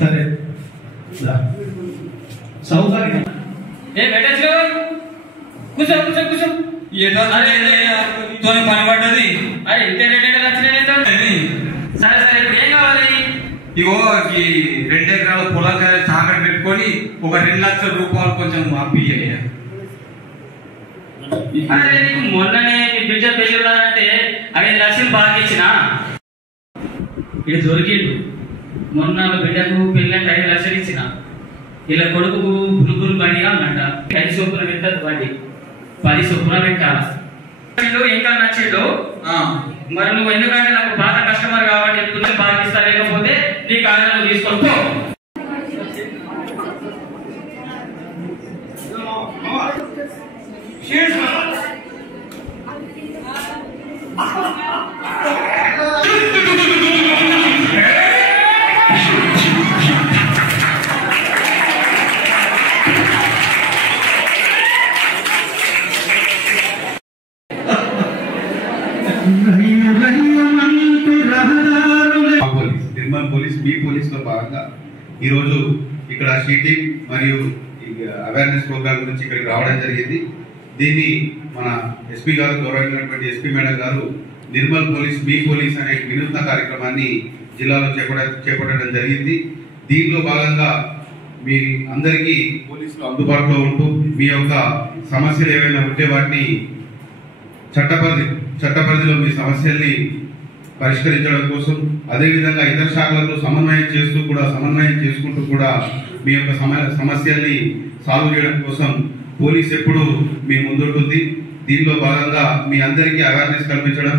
సరే సౌకర్యం కూర్చో కూర్చో కూర్చో పని పడ్డది. అరే ఇంటర్నెట్ వచ్చినాయి. సరే సరే ఇప్పుడు ఏం కావాలి? ఇగో ఈ 2 ఎకరాల పొలం తాకట్టు పెట్టుకొని ఒక 2 లక్షల రూపాయలు కొంచెం అప్పియ్యాలి. అరే నీకు మొన్ననే మీ బిడ్డ పెళ్లి అంటే 5 లక్షలు బాగా ఇచ్చిన ఇది దొరికిండు. మొన్న బిడ్డకు పెళ్లి అంటే 5 లక్షలు ఇచ్చిన. ఇలా కొడుకు పులుగురు బండిగా ఉందంట. 5 చొప్పున పెట్టదు బండి, 10 చొప్పున పెట్టాలి. ఇంకా నచ్చిండు. మరి నువ్వు ఎందుకంటే నాకు బాగా కస్టమర్ కాబట్టి పుణ్యం బాగా ఇస్తా, లేకపోతే నీ కారణాలు తీసుకొని పో. నిర్మల్ పోలీస్ బి పోలీస్ లో భాగంగా ఈరోజు ఇక్కడ షీటింగ్ మరియు అవేర్నెస్ ప్రోగ్రామ్ గురించి ఇక్కడికి రావడం జరిగింది. దీన్ని మన ఎస్పీ గారు, గౌరవమైనటువంటి ఎస్పీ మేడం గారు నిర్మల్ పోలీస్ బి పోలీస్ అనే వినూత్న కార్యక్రమాన్ని జిల్లాలో చేపట్టడం జరిగింది. దీనిలో భాగంగా మీ అందరికీ పోలీసులు అందుబాటులో ఉంటూ మీ యొక్క సమస్యలు ఏవైనా ఉంటే వాటిని చట్టపరిధిలో మీ సమస్యల్ని పరిష్కరించడం కోసం, అదేవిధంగా ఇతర శాఖలతో సమన్వయం చేసుకుంటూ కూడా మీ యొక్క సమస్యల్ని సాల్వ్ చేయడం కోసం పోలీస్ ఎప్పుడు మీ ముందుంటుంది. దీనిలో భాగంగా మీ అందరికీ అవేర్నెస్ కల్పించడం